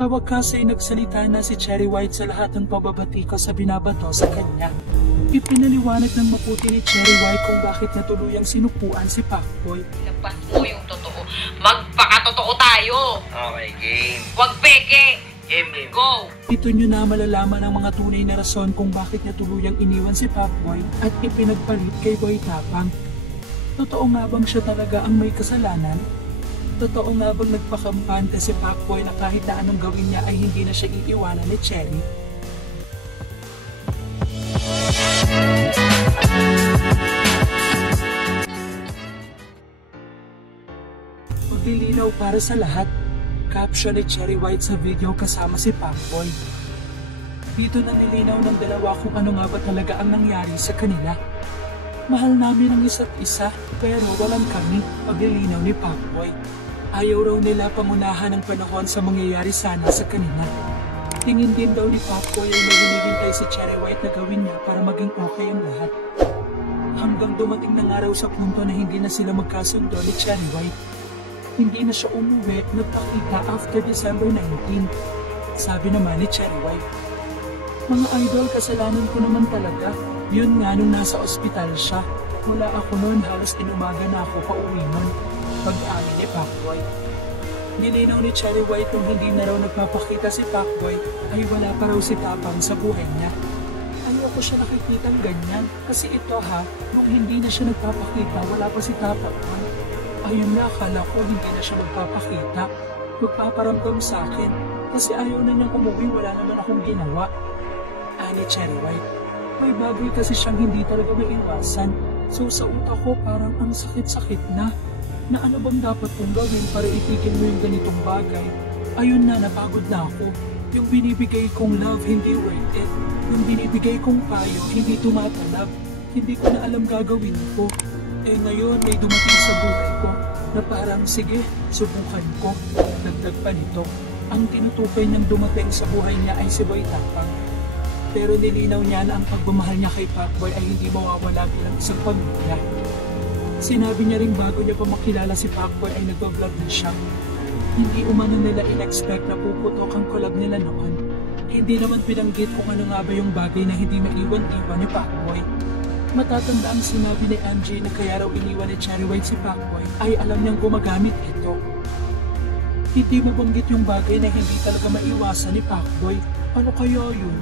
Pawakas ay nagsalita na si Cherry White sa lahat ng pababati ko sa binabato sa kanya. Ipinaliwanag ng maputi ni Cherry White kung bakit natuluyang sinupuan si Pacboy. Labas mo yung totoo. Magpakatotoo tayo. Okay, game. Huwag peke. Game. Go. Dito nyo na malalaman ang mga tunay na rason kung bakit niya tuluyang iniwan si Pacboy at ipinagpalit kay Boy Tapang. Totoo nga bang siya talaga ang may kasalanan? Totoo nga bang nagpakampante si Pacboy na kahit na anong gawin niya ay hindi na siya iiwanan ni Cherry? Paglilinaw para sa lahat, caption ni Cherry White sa video kasama si Pacboy. Dito na nilinaw ng dalawa kung ano nga ba talaga ang nangyari sa kanila. Mahal namin ang isa't isa pero walang kami, paglilinaw ni Pacboy. Ayaw raw nila pangunahan ang panahon sa mangyayari sana sa kanila. Tingin din daw ni Pacboy ay may hinihintay si Cherry White na gawin niya para maging okay ang lahat. Hanggang dumating na nga raw sa punto na hindi na sila magkasundo ni Cherry White. Hindi na siya umuwi at nagpakita after December 19. Sabi naman ni Cherry White, "Mga idol, kasalanan ko naman talaga. Yun nga nung nasa ospital siya. Wala ako noon, halos inumaga na ako pauwi noon." Pag-amin ni Pacboy. Nilinaw ni Cherry White kung hindi na raw nagpapakita si Pacboy ay wala pa raw si Tapang sa buhay niya. Ayoko siya nakikitang ganyan kasi ito nung hindi na siya nagpapakita wala pa si Tapang. Ayun na, akala ko hindi na siya magpapakita. Magpaparamdam sa akin kasi ayaw na niyang umuwi, wala naman akong ginawa. Ani Cherry White. May bagay kasi siyang hindi talaga maiwasan. So sa utak ko parang ang sakit-sakit na ano bang dapat kong gawin para itigil mo yung ganitong bagay. Ayun na, napagod na ako. Yung binibigay kong love hindi worth it. Yung binibigay kong payo hindi tumatalab. Hindi ko na alam gagawin ko. Ngayon may dumating sa buhay ko na parang sige, subukan ko. Dagdag pa nito, ang tinutukoy niyang dumating sa buhay niya ay si Boy Tapang. Pero nilinaw niya na ang pagmamahal niya kay Pacboy ay hindi mawawala bilang isang pamilya. Sinabi niya rin bago niya pa makilala si Pacboy ay nagbablog na siya. Hindi umano nila in-expect na puputok ang collab nila noon. Hindi naman pinanggit kung ano nga ba yung bagay na hindi maiwan-iwan ni Pacboy. Matatanda ang sinabi ni MJ na kaya raw iniwan ni Cherry White si Pacboy ay alam niyang gumagamit ito. Hindi mo banggit yung bagay na hindi talaga maiwasan ni Pacboy. Ano kaya yun?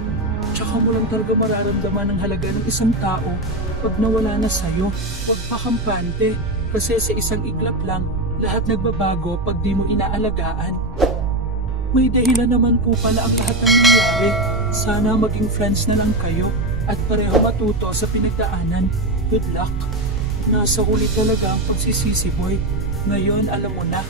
Tsaka mo lang talaga mararamdaman ang halaga ng isang tao pag nawala na sa'yo. Huwag pa kampante kasi sa isang iglap lang, lahat nagbabago pag di mo inaalagaan. May dahilan naman po pala ang lahat ng nangyari. Sana maging friends na lang kayo at pareho matuto sa pinagdaanan. Good luck. Nasa huli talaga ang pagsisisi, boy. Ngayon alam mo na.